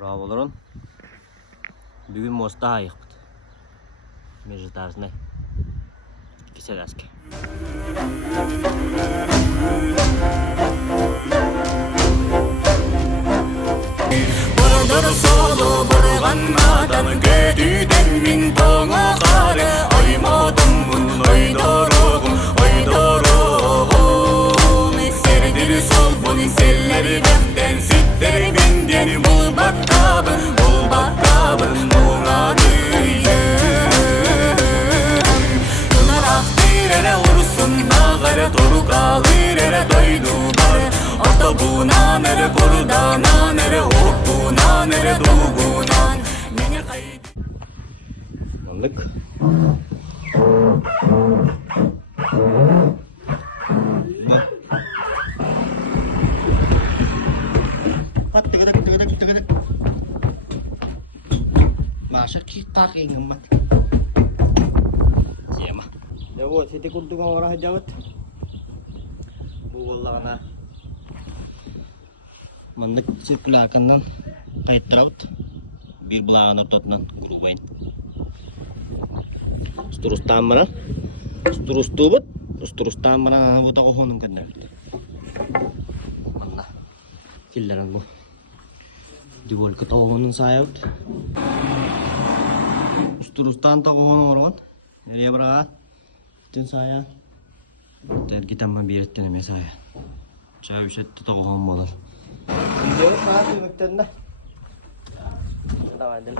Bravoların. Bugün mosta ayıktı. Meclis tarzına. Kisel aske. Buradır solu burganmadan Gödüden min toğu karı Aymadım bunun oydoruğum Serdir sol bunu selleri bekten Sitleri benden bul bakkabın Muğla düğün Yıllar aktırere ursun Dağları toruk alırere doydu barı Orta buna nere kurudana nere okuna nere doğunan Nene kayıt Manlık. Hadi tıkıdık. Masuk ki taking amat. Siapa? Jauh, siti kuntung orang jauh. Bu vallahi ana. Mandık sirkularkandan kayıt trout. Bir bulağın ortatından grubayın. Terus tamara. Terus tubut. Terus tamara buta kohonum kan. Mana? Killaran bu. Diwal ketawangan sayot. Terus tanta kohonum orang. Jadi berapa? Itu saya. Dan kita membirit nama saya. Saya bisa tahu kohonum malah. Dia apa? Itu macam mana? Tahu ada.